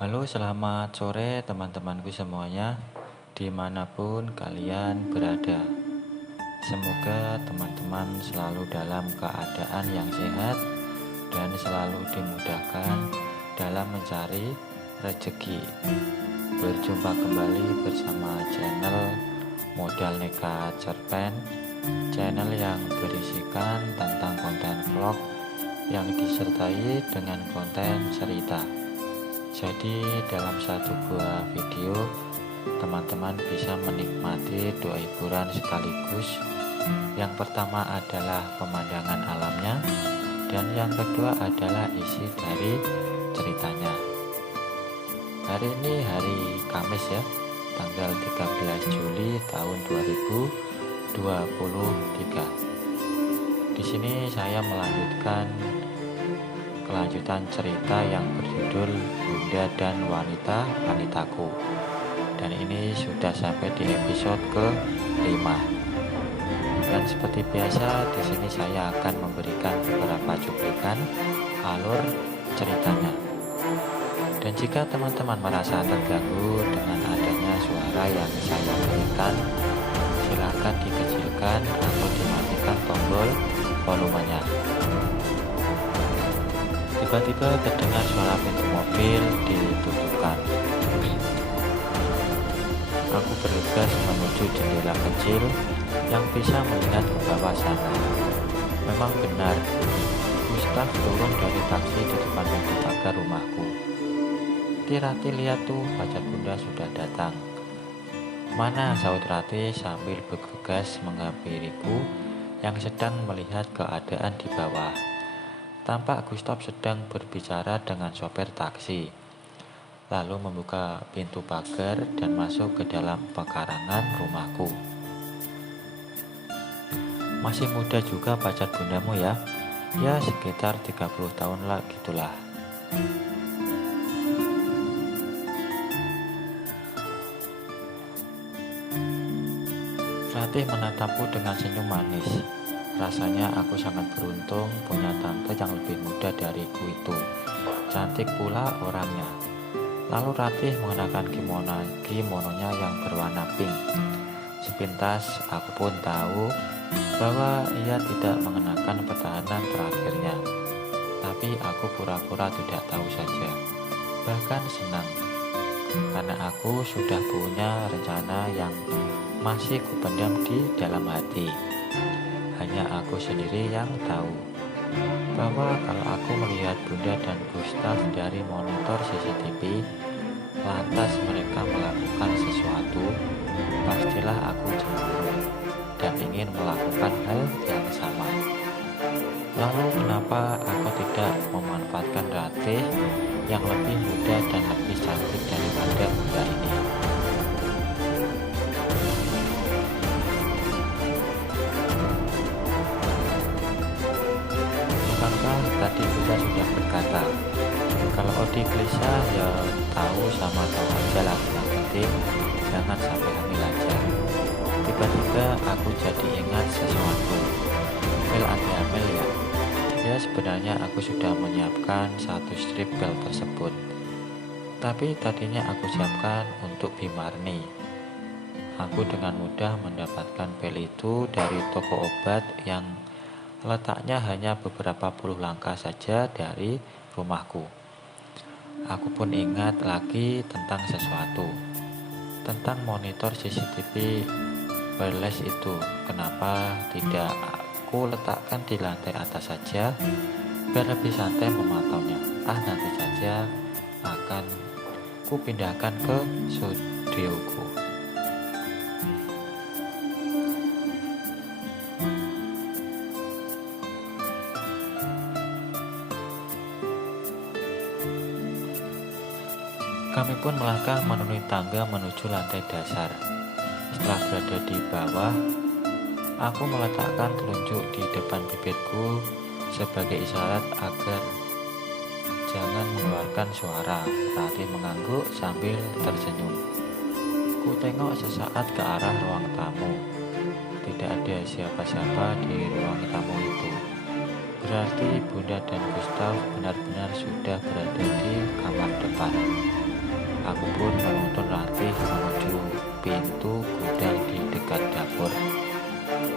Halo, selamat sore teman-temanku semuanya, dimanapun kalian berada. Semoga teman-teman selalu dalam keadaan yang sehat dan selalu dimudahkan dalam mencari rezeki. Berjumpa kembali bersama channel Modal Nekat Cerpen, channel yang berisikan tentang konten vlog yang disertai dengan konten cerita. Jadi dalam satu buah video, teman-teman bisa menikmati dua hiburan sekaligus. Yang pertama adalah pemandangan alamnya, dan yang kedua adalah isi dari ceritanya. Hari ini hari Kamis ya, tanggal 13 Juli tahun 2023. Di sini saya melanjutkan kelanjutan cerita yang berjudul Bunda dan Wanita-Wanitaku, dan ini sudah sampai di episode ke-5. Dan seperti biasa, di sini saya akan memberikan beberapa cuplikan alur ceritanya. Dan jika teman-teman merasa terganggu dengan adanya suara yang saya berikan, silakan dikecilkan atau dimatikan tombol volumenya. Tiba-tiba terdengar suara pintu mobil ditutupkan. Aku bergegas menuju jendela kecil yang bisa melihat ke bawah sana. Memang benar, Gustaf turun dari taksi di depan pintu pagar rumahku. Rati, lihat tuh, pacar Bunda sudah datang. Mana, sahut Rati sambil bergegas menghampiriku yang sedang melihat keadaan di bawah. Tampak Gustaf sedang berbicara dengan sopir taksi, lalu membuka pintu pagar dan masuk ke dalam pekarangan rumahku. Masih muda juga pacar bundamu ya? Ya sekitar 30 tahun lah gitulah. Ratih menatapku dengan senyum manis. Rasanya aku sangat beruntung punya tante yang lebih muda dariku itu. Cantik pula orangnya. Lalu Ratih mengenakan kimononya yang berwarna pink. Sepintas aku pun tahu bahwa ia tidak mengenakan pertahanan terakhirnya. Tapi aku pura-pura tidak tahu saja. Bahkan senang, karena aku sudah punya rencana yang masih kupendam di dalam hati. Hanya aku sendiri yang tahu bahwa kalau aku melihat Bunda dan Gustaf dari monitor CCTV, lantas mereka melakukan sesuatu, pastilah aku cemburu dan ingin melakukan hal yang sama. Lalu kenapa aku tidak memanfaatkan Ratih yang lebih muda dan lebih cantik daripada Bunda ini? Tadi Bunda sudah berkata, kalau Odi gelisah ya tahu sama tahu aja lah, yang penting jangan sampai hamil aja. Tiba-tiba aku jadi ingat sesuatu. Pil anti hamil ya? Ya sebenarnya aku sudah menyiapkan satu strip pil tersebut. Tapi tadinya aku siapkan untuk Bimarni. Aku dengan mudah mendapatkan pil itu dari toko obat yang letaknya hanya beberapa puluh langkah saja dari rumahku. Aku pun ingat lagi tentang sesuatu, tentang monitor CCTV wireless itu. Kenapa tidak aku letakkan di lantai atas saja, biar lebih santai memantaunya. Nanti saja akan ku pindahkan ke studioku. Kami pun melangkah memenuhi tangga menuju lantai dasar. Setelah berada di bawah, aku meletakkan telunjuk di depan bibirku sebagai isyarat agar jangan mengeluarkan suara. Ratih mengangguk sambil tersenyum. Ku tengok sesaat ke arah ruang tamu. Tidak ada siapa-siapa di ruang tamu itu. Berarti Bunda dan Gustaf benar-benar sudah berada di kamar depan. Aku pun menuntun Ratih menuju pintu gudang di dekat dapur.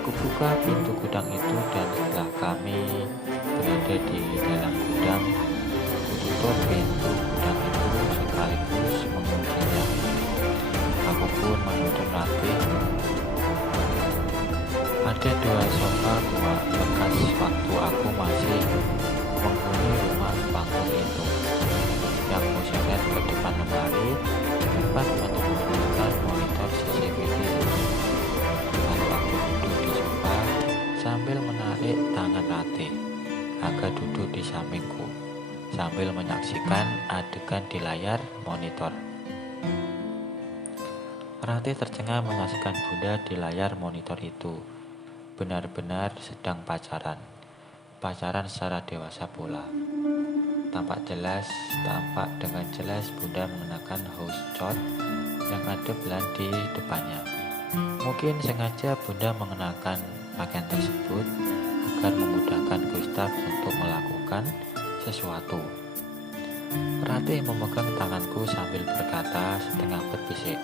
Kubuka pintu gudang itu dan setelah kami berada di dalam gudang, kututup pintu gudang itu sekaligus menguncinya. Aku pun menuntun Ratih. Ada dua sofa tua bekas waktu aku masih menghuni rumah panggung itu, yang kuseret ke depan lemari tempat menyembunyikan monitor CCTV itu. Lalu aku duduk di sofa sambil menarik tangan Ratih agar duduk di sampingku sambil menyaksikan adegan di layar monitor. Ratih tercengang menyaksikan Bunda di layar monitor itu. Benar-benar sedang pacaran secara dewasa pula. Tampak dengan jelas Bunda mengenakan house coat yang ada belan di depannya. Mungkin sengaja Bunda mengenakan pakaian tersebut agar memudahkan Gustaf untuk melakukan sesuatu. Ratih memegang tanganku sambil berkata setengah berbisik,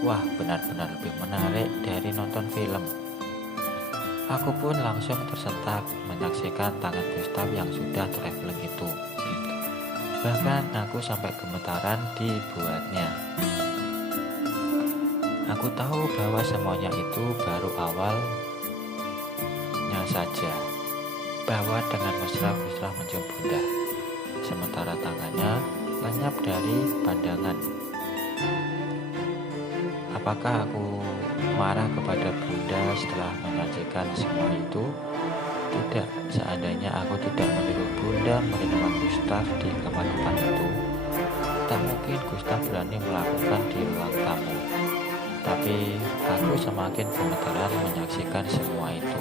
"Wah, benar-benar lebih menarik dari nonton film." Aku pun langsung tersentak menyaksikan tangan Gustaf yang sudah traveling itu. Bahkan aku sampai gemetaran dibuatnya. Aku tahu bahwa semuanya itu baru awalnya saja. Bahwa dengan mesra Gustaf mencium Bunda, sementara tangannya lenyap dari pandangan. Apakah aku marah kepada Bunda setelah menyaksikan semua itu? Tidak, seandainya aku tidak meniru Bunda menerima Gustaf di kamar depan itu, tak mungkin Gustaf berani melakukan di ruang tamu. Tapi aku semakin gemetaran menyaksikan semua itu,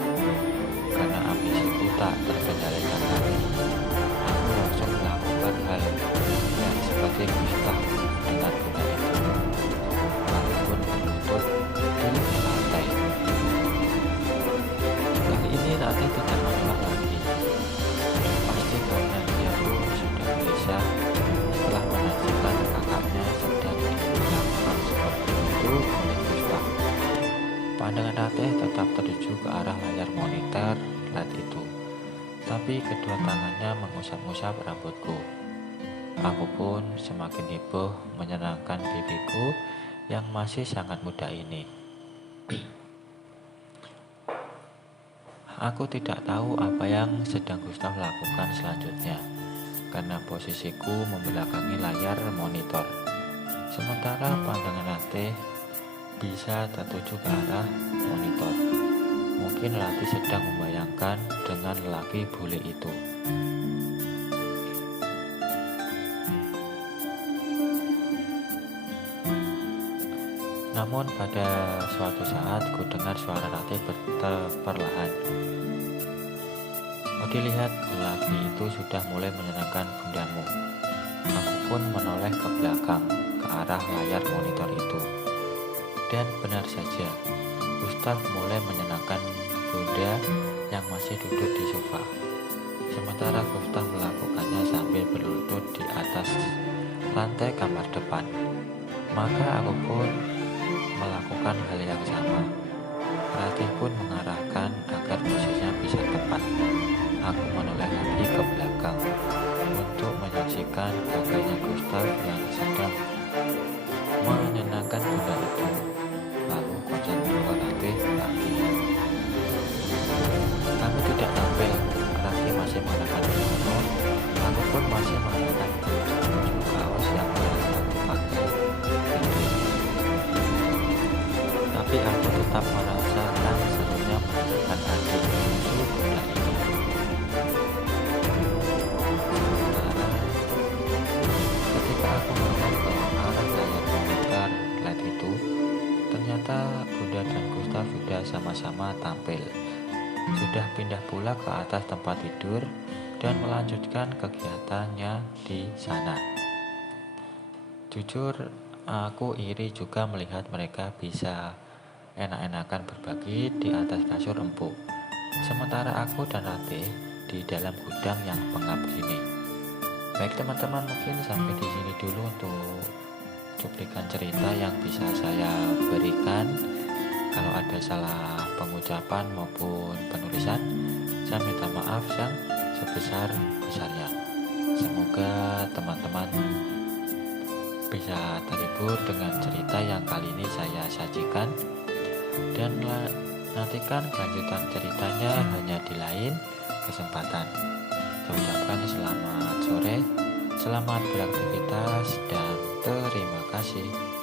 karena ambisiku tak terkendalikan lagi. Aku langsung melakukan hal yang seperti Gustaf dengan Bunda itu. Aku pun berlutut di lantai. Kali ini Ratih tidak menolak lagi. Pasti karena dia pun sudah gelisah setelah menyaksikan kakaknya sedang dilakukan seperti itu oleh Gustaf. Pandangan Ratih tetap tertuju ke arah layar monitor LED itu, tapi kedua tangannya mengusap-usap rambutku. Aku pun semakin heboh menyenangkan bibiku yang masih sangat muda ini. Aku tidak tahu apa yang sedang Gustaf lakukan selanjutnya, karena posisiku membelakangi layar monitor. Sementara pandangan Ratih bisa tertuju ke arah monitor. Mungkin Ratih sedang membayangkan dengan lelaki bule itu. Namun pada suatu saat ku dengar suara Ratih perlahan. "Oh, dilihat, lelaki itu sudah mulai menyenangkan bundamu." Aku pun menoleh ke belakang, ke arah layar monitor itu. Dan benar saja, Gustaf mulai menyenangkan Bunda yang masih duduk di sofa. Sementara Gustaf melakukannya sambil berlutut di atas lantai kamar depan. Maka aku pun melakukan hal yang sama. Ratih pun mengarahkan agar posisinya bisa tepat. Aku menoleh lagi ke belakang untuk menyaksikan kakaknya Gustaf yang sedang menyenangkan Bunda itu. Lalu konsentrasi Ratih lagi. Kami tidak tampil. Ratih masih mengenakan kimono. Aku pun masih mengenakan baju kaos yang biasa aku pakai. Tapi aku tetap merasakan serunya menyenangkan adik bungsu Bunda ini. Sementara ketika aku menoleh ke arah layar monitor LED itu, ternyata Bunda dan Gustaf sudah sama-sama tampil. Sudah pindah pula ke atas tempat tidur dan melanjutkan kegiatannya di sana. Jujur, aku iri juga melihat mereka bisa enak-enakan berbagi di atas kasur empuk, sementara aku dan Ratih di dalam gudang yang pengap gini. Baik teman-teman, mungkin sampai di sini dulu untuk cuplikan cerita yang bisa saya berikan. Kalau ada salah pengucapan maupun penulisan, saya minta maaf yang sebesar-besarnya. Semoga teman-teman bisa terhibur dengan cerita yang kali ini saya sajikan, dan nantikan kelanjutan ceritanya hanya di lain kesempatan. Saya ucapkan selamat sore, selamat beraktivitas, dan terima kasih.